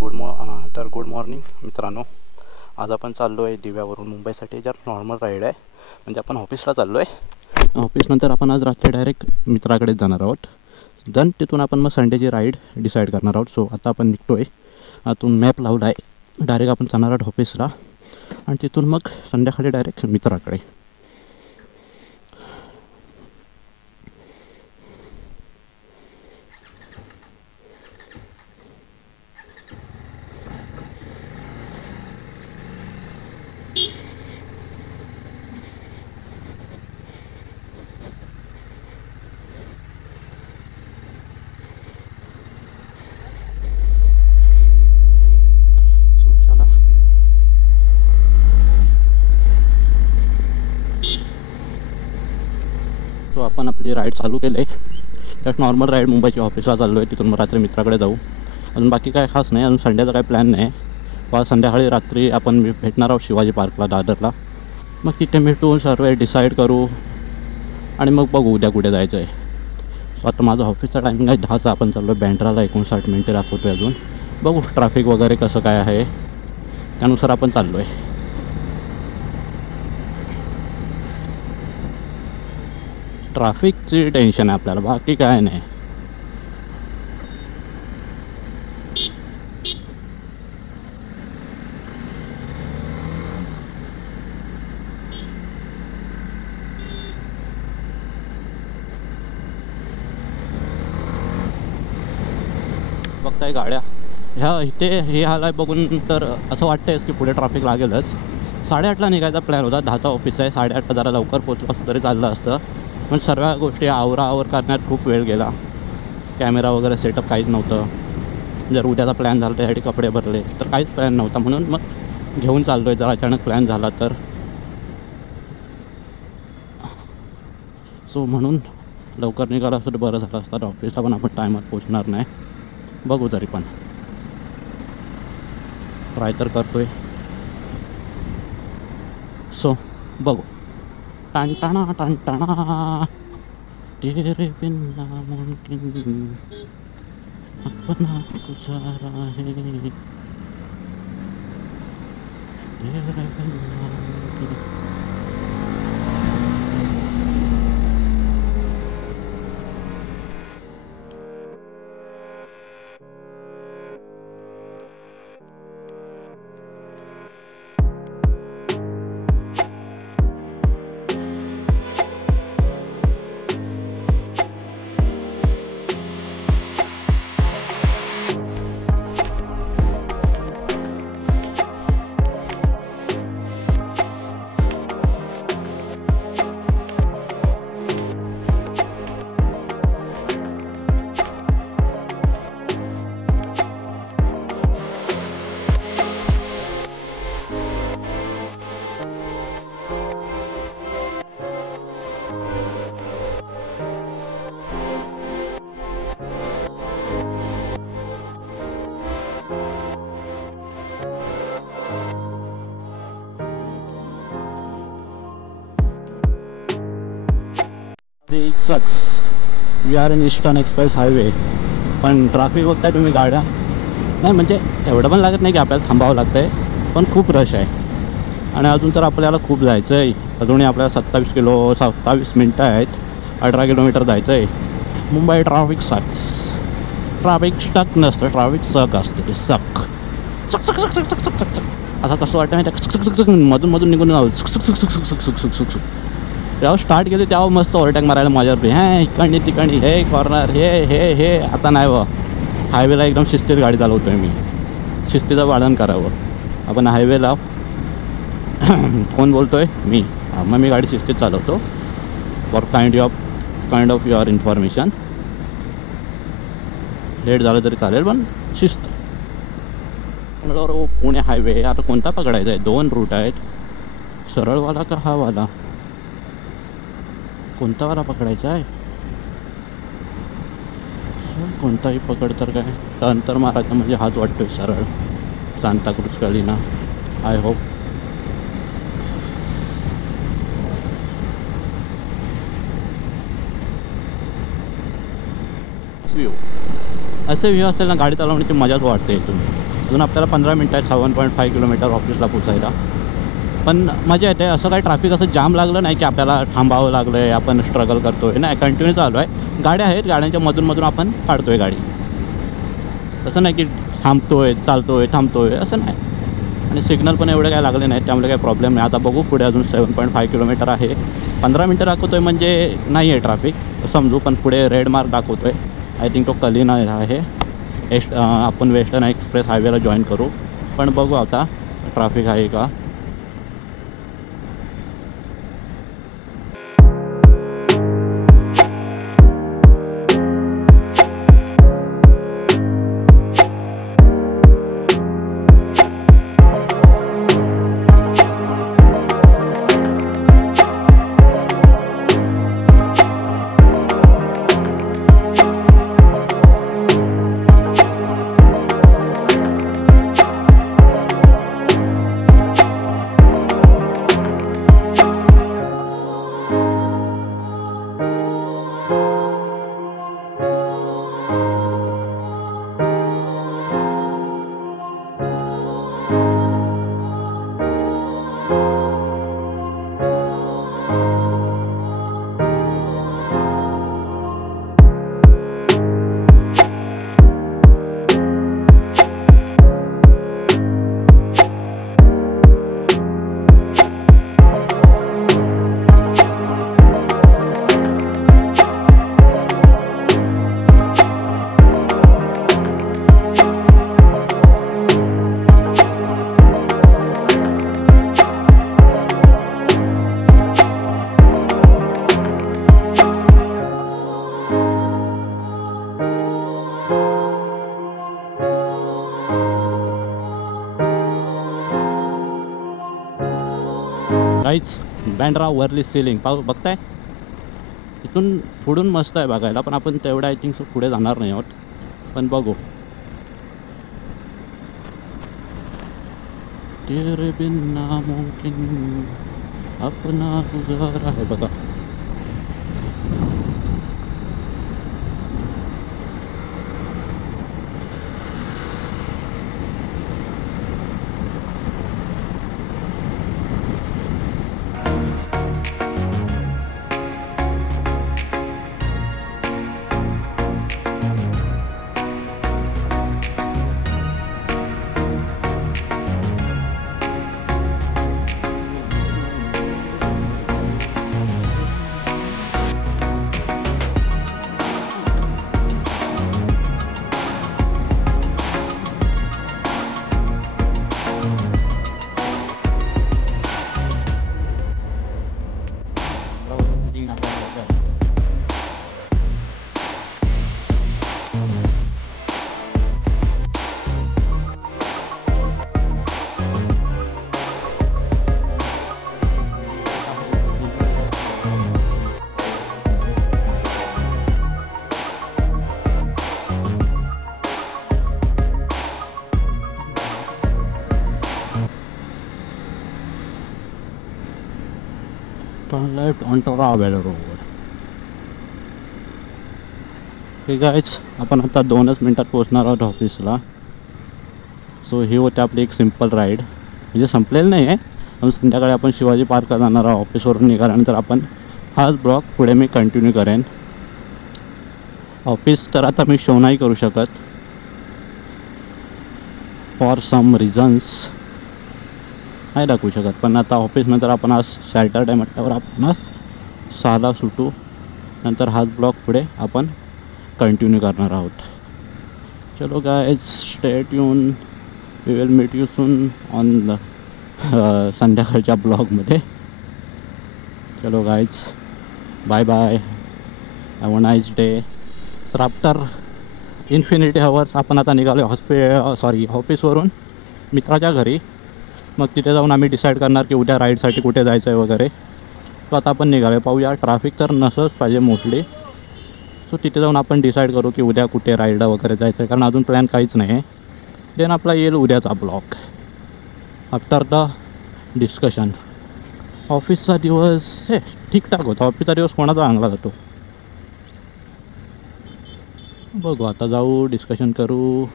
Good morning मित्रांनो. आज आपण चाललो आहे दिव्यावरून मुंबईसाठी. जर नॉर्मल राईड आहे, म्हणजे आपण ऑफिसला चाललो आहे. ऑफिसनंतर आपण आज रात्री डायरेक्ट मित्राकडेच जाणार आहोत. देन तिथून आपण मग संडेची राईड डिसाईड करणार आहोत. सो आता आपण निघतो आहे. आतून मॅप लावला आहे. डायरेक्ट आपण जाणार आहोत ऑफिसला आणि तिथून मग संध्याकाळी डायरेक्ट मित्राकडे. सो आपण आपली राईड चालू केली आहे. त्यात नॉर्मल राईड मुंबईची ऑफिसला चाललो आहे. तिथून मग रात्री मित्राकडे जाऊ. अजून बाकी काय खास नाही. अजून संडेचा काही प्लॅन नाही. पण संध्याकाळी रात्री आपण भेटणार आहोत शिवाजी पार्कला, दादरला. मग तिथे भेटून सर्व डिसाईड करू आणि मग बघू उद्या कुठे जायचं आहे. सो आता माझं ऑफिसचा टायमिंग आहे 10चा. आपण चाललो आहे बँड्राला. 59 मिनटे दाखवतो आहे अजून. बघू ट्रॅफिक वगैरे कसं काय आहे, त्यानुसार आपण चाललो आहे. ट्रॅफिकची टेन्शन आहे आपल्याला, बाकी काय नाही. बघताय गाड्या इथे हे हाल आहे बघून तर असं वाटतंयच की पुढे ट्रॅफिक लागेलच. 8:30ला निघायचा प्लॅन होता. 10चा ऑफिस आहे. 8:30ला जरा लवकर पोचलो असं तरी चाललं असतं. पण सर्व गोष्टी आवराआवर करण्यात खूप वेळ गेला. कॅमेरा वगैरे सेटअप काहीच नव्हतं. जर उद्याचा प्लॅन झाला त्यासाठी कपडे भरले तर काहीच प्लॅन नव्हता. म्हणून मग घेऊन चाललो आहे. जर अचानक प्लॅन झाला तर सो म्हणून लवकर निघाला असं बरं झालं असतं. ऑफिसला पण आपण टायमात पोचणार नाही. बघू तरी पण ट्राय तर करतोय. सो बघू. टणटणा टणटणा तेरे बिन नामुमकिन अपना गुजारा है तेरे बिन नामुमकिन. It sucks. We are in eastern express highway. पण ट्रॅफिक बघताय तुम्ही, गाड्या नाही म्हणजे एवढं पण लागत नाही की आपल्याला थांबावं लागतं आहे. पण खूप रश आहे आणि अजून तर आपल्याला खूप जायचं आहे. अजूनही आपल्याला 27 मिनटं आहेत. 18 किलोमीटर जायचं आहे. मुंबई ट्रॅफिक सक्स. ट्रॅफिक स्टक नसतं, ट्रॅफिक सक असतं. ते सक सक सक सक सक सक सक. आता कसं वाटतं नाही त्या मधून निघून जाऊ. सुक सुक सुक सुक सुक सुक सुक सुक सुक. जेव्हा स्टार्ट केले तेव्हा मस्त ओव्हरटेक मारायला माझ्यावर इकडणी तिकडणी हे कॉर्नर हे आता नाही बा. हायवेला एकदम शिस्तीत गाडी चालवतो आहे मी. शिस्तीचं पालन करावं आपण हायवेला. कोण बोलतो आहे? मी. मग मी गाडी शिस्तीत चालवतो. For kind of your information. Late झालं तरी चालेल पण शिस्त. पुणे हायवे आता कोणता पकडायचा आहे? 2 रूट आहेत. सरळवाला का हा वाला? कोणता वाला पकडायचा आहे? कोणताही पकड तर काय टर्न तर मारायचा म्हणजे हाच वाटतोय सरळ. Santacruz Kalina. I hope view असे व्ह्यू असेल ना गाडी चालवण्याची मजाच वाटते इथून. अजून आपल्याला 15 मिनटं आहेत 7.5 किलोमीटर ऑफिसला पोचायला. पण मजा येते. असं काही ट्रॅफिक असं जाम लागलं नाही की आपल्याला थांबावं लागलं आहे, आपण स्ट्रगल करतो आहे. नाही, कंटिन्यू चालू आहे. गाड्या आहेत, गाड्यांच्या मधून आपण काढतो आहे गाडी. तसं नाही की थांबतो आहे, चालतो आहे, थांबतो आहे, असं नाही. आणि सिग्नल पण एवढे काय लागले नाहीत, त्यामुळे काही प्रॉब्लेम नाही. आता बघू पुढे अजून 7.5 किलोमीटर आहे. 15 मिनटं दाखवतो आहे म्हणजे नाही आहे ट्रॅफिक समजू. पण पुढे रेड मार्क दाखवतो आहे. आय थिंक तो कलिना आहे. आपण वेस्टर्न एक्सप्रेस हायवेला जॉईन करू. पण बघू आता ट्रॅफिक आहे का. काहीच बँड्रा वर्ली सीलिंग बघताय. इथून पुढून मस्त आहे बघायला, पण आपण तेवढ्या आय थिंक पुढे जाणार नाही आहोत. पण बघू. तेरे बिन नामुमकिन अपना गुजारा आहे बघा. Turn left onto Ravel Road. ठीक आहे, आपण आता 2च मिनटात पोहोचणार आहोत ऑफिसला. सो ही होती आपली एक सिम्पल राईड. म्हणजे संपलेलं नाही आहे. संध्याकाळी आपण शिवाजी पार्कला जाणार आहोत. ऑफिसवरून निघाल्यानंतर आपण हाच ब्लॉग पुढे मी कंटिन्यू करेन. ऑफिस तर आता मी शो नाही करू शकत फॉर सम रिझन्स, नाही दाखवू शकत. पण आता ऑफिसनंतर आपण आज सॅटरडे म्हटल्यावर आपण 6ला सुटू. नंतर हाच ब्लॉग पुढे आपण कंटिन्यू करणार आहोत. चलो guys, stay tuned. We will meet you soon on संध्याकाळच्या ब्लॉगमध्ये. चलो guys, bye bye, have a nice day. Sir after infinity hours आपण आता निघालो ऑफिसवरून मित्राच्या घरी. मग तिथे जाऊन आम्ही डिसाईड करणार की उद्या राईडसाठी कुठे जायचं आहे वगैरे. सो आता आपण निघालो. पाहूया, ट्रॅफिक तर नसंच पाहिजे मोस्टली. सो तिथे जाऊन आपण डिसाईड करू की उद्या कुठे राईड वगैरे जायचं आहे, कारण अजून प्लॅन काहीच नाही आहे. देन आपला येईल उद्याचा ब्लॉग आफ्टर द डिस्कशन. ऑफिसचा दिवस हे ठीकठाक होता. ऑफिसचा दिवस कोणाचा चांगला जातो बघू. आता जाऊ, डिस्कशन करू.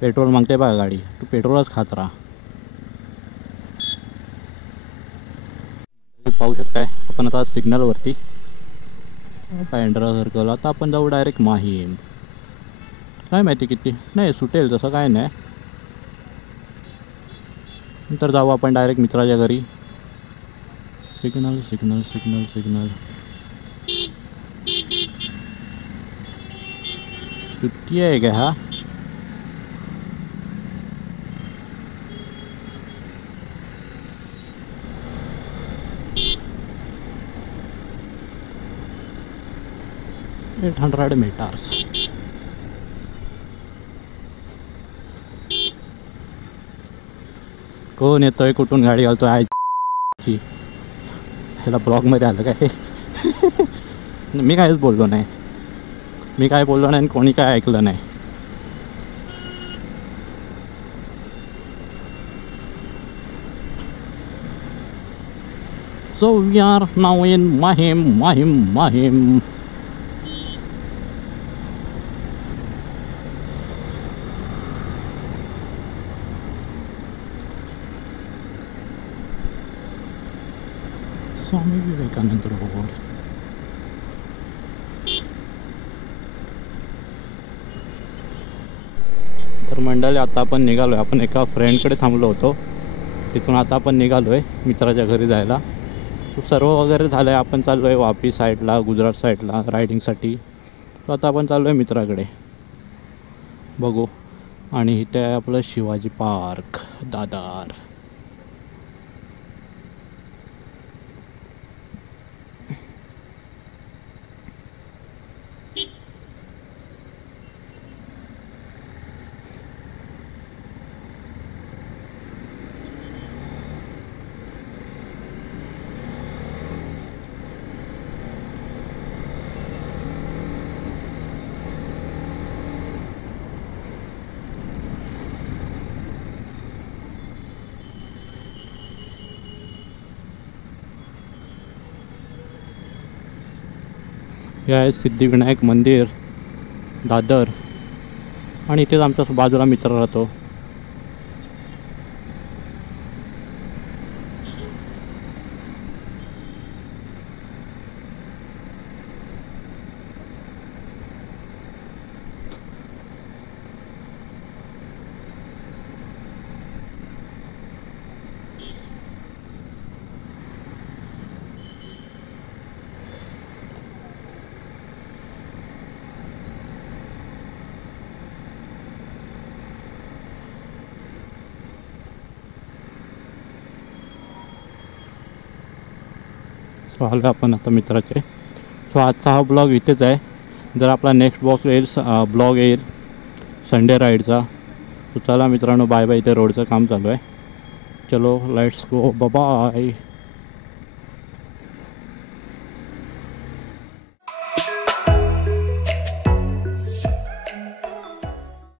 पेट्रोल मागते बघा गाडी, तू पेट्रोलच खात राहा. पाहू शकताय आपण आता सिग्नलवरती पँड्रा सर्कल. आता आपण जाऊ डायरेक्ट माहीम. काय माहिती किती नाही सुटेल तसं काय नाही. नंतर जाऊ आपण डायरेक्ट मित्राच्या घरी. Signal signal signal signal. सुट्टी आहे का हा? $800 मीटर्स. कोण येतोय कुठून गाडी घालतोय आयची? त्याला ब्लॉगमध्ये आलं काय? मी काहीच बोललो नाही. मी काय बोललो नाही आणि कोणी काय ऐकलं नाही. So we are now in Mahim. Swami Vivekananda road. तर मंडळी आता आपण निघालो आहे. आपण एका फ्रेंडकडे थांबलो होतो, तिथून आता आपण निघालो आहे मित्राच्या घरी जायला. तो सर्व वगैरे झालं आहे. आपण चाललो आहे वापी साईडला, गुजरात साईडला रायडिंगसाठी. तर आता आपण चाललो आहे मित्राकडे, बघू. आणि इथे आहे आपलं शिवाजी पार्क, दादर. हे आहे सिद्धिविनायक मंदिर, दादर. आणि इथेच आमच्या बाजूला मित्र राहतो. सो आलो आपण आता मित्राचे. सो आजचा हा ब्लॉग इथेच आहे. जर आपला नेक्स्ट ब्लॉग येईल संडे राईडचा. तो चला मित्रांनो, बाय बाय. इथे रोडचं काम चालू आहे. चलो लेट्स गो, बाय.